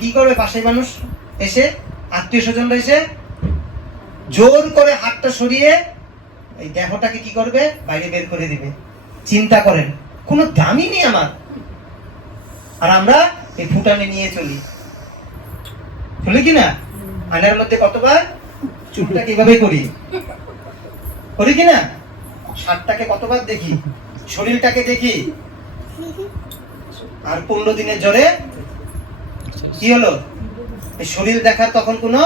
কি করবে পাশের মানুষ এসে, আত্মীয় স্বজনরা এসে জোর করে হাতটা সরিয়ে এই দেহটাকে কি করবে, বাইরে বের করে দিবে। চিন্তা করেন, কোনো দামই নেই আমার, আর আমরা এই ফুটানে নিয়ে চলি, চলি কিনা? আয়নার মধ্যে কতবার চুলটাকে এভাবে করি কিনা, শার্টটাকে কতবার দেখি, শরীরটাকে দেখি। আর 15 দিনের জ্বরে কি হলো, এই শরীর দেখার তখন কোনো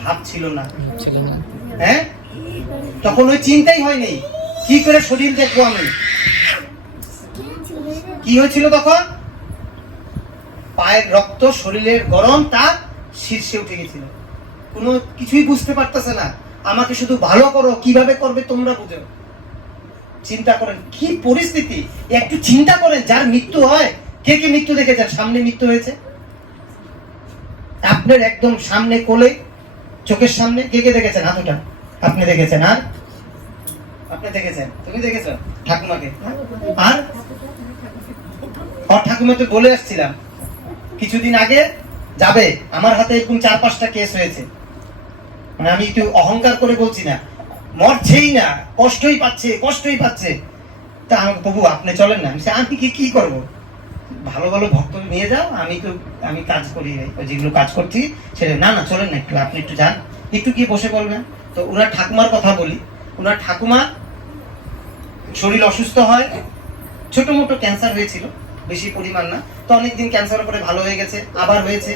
ভাব ছিল না, হ্যাঁ, তখন ওই চিন্তাই হয়নি কি করে শরীর দেখবো আমি। কি হয়েছিল তখন, পায়ের রক্ত, শরীরের গরম তার শীর্ষে উঠে গেছিল, কোনো কিছুই বুঝতে পারতেছে না। আমাকে শুধু ভালো করো, কিভাবে করবে তোমরা বুঝো। চিন্তা করেন কি পরিস্থিতি, একটু চিন্তা করেন, যার মৃত্যু হয়, কে কে মৃত্যু দেখেছেন? সামনে মৃত্যু হয়েছে আপনার একদম সামনে, কোলে, চোখের সামনে, কে কে দেখেছেন? হাতটা আপনি দেখেছেন, আর আপনি দেখেছেন, তুমি দেখেছো ঠাকুমাকে, আর ঠাকুমাকে বলে আসছিলাম কিছুদিন আগে যাবে, আমার হাতে এরকম 4-5টা কেস হয়েছে, মানে আমি একটু অহংকার করে বলছি না, মরছেই না, কষ্টই পাচ্ছে। তা আমাকে, প্রভু আপনি চলেন না। আমি কি করবো, ভালো ভালো ভক্ত নিয়ে যাও, আমি কাজ করি, যেগুলো কাজ করছি সেটা। না চলেন না, একটু আপনি একটু যান, একটু গিয়ে বসে বলবেন। তো ওনার ঠাকুমার কথা বলি, ওনার ঠাকুমা শরীর অসুস্থ হয়, ছোট মোটো ক্যান্সার হয়েছিল, বেশি পরিমাণ না। তো অনেকদিন ক্যান্সারের পরে ভালো হয়ে গেছে, আবার হয়েছে,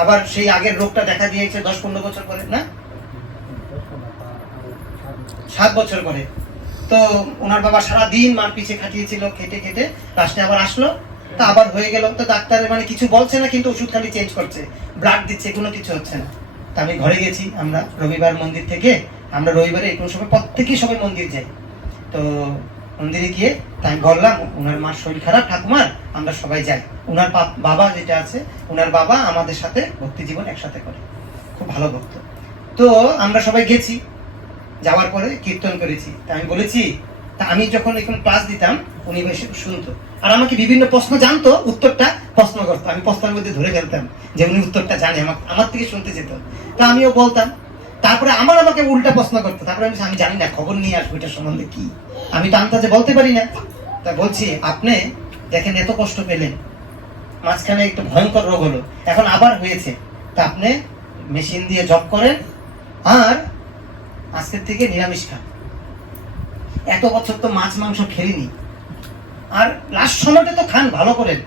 আবার সেই আগের রোগটা দেখা দিয়েছে 10-15 বছর পরে, না 7 বছর পরে। তো ওনার বাবা সারাদিন মার পিছে খাটিয়েছিল, খেটে লাস্টে আবার আসলো, তা আবার হয়ে গেল। তো ডাক্তারের মানে কিছু বলছে না, কিন্তু ওষুধ খালি চেঞ্জ করছে, ব্লাড দিচ্ছে, কোনো কিছু হচ্ছে না। তা আমি ঘরে গেছি, আমরা রবিবার মন্দির থেকে, আমরা রবিবারে কোনো সময় প্রত্যেকেই সবাই মন্দির যাই। তো মন্দিরে গিয়ে তাই বললাম ওনার মার শরীর খারাপ, ঠাকুমার, আমরা সবাই যাই। ওনার বাবা যেটা আছে, ওনার বাবা আমাদের সাথে ভক্তি জীবন একসাথে করে, খুব ভালো ভক্ত। তো আমরা সবাই গেছি, যাওয়ার পরে কীর্তন করেছি। তা আমি বলেছি, তা আমি যখন এখন ক্লাস দিতাম উনি এসে শুনতো, আর আমাকে বিভিন্ন প্রশ্ন জানতো, উত্তরটা প্রশ্ন করতো, আমি প্রশ্নের মধ্যে ধরে ফেলতাম যে উনি উত্তরটা জানে, আমার থেকে শুনতে যেত। তা আমিও বলতাম, তারপরে আমাকে উল্টা প্রশ্ন করতো, তারপরে আমি জানি না, খবর নিয়ে আসবো এটার সম্বন্ধে কি, আমি তো আন্দাজে বলতে পারি না। তা বলছি, আপনি দেখেন এত কষ্ট পেলেন, মাঝখানে একটু ভয়ঙ্কর রোগ হলো, এখন আবার হয়েছে, তা আপনি মেশিন দিয়ে জব করেন, আর আজকের থেকে নিরামিষ খান। এত বছর তো মাছ মাংস খেলিনি, আর লাস্ট সময়টা তো খান, ভালো করেন।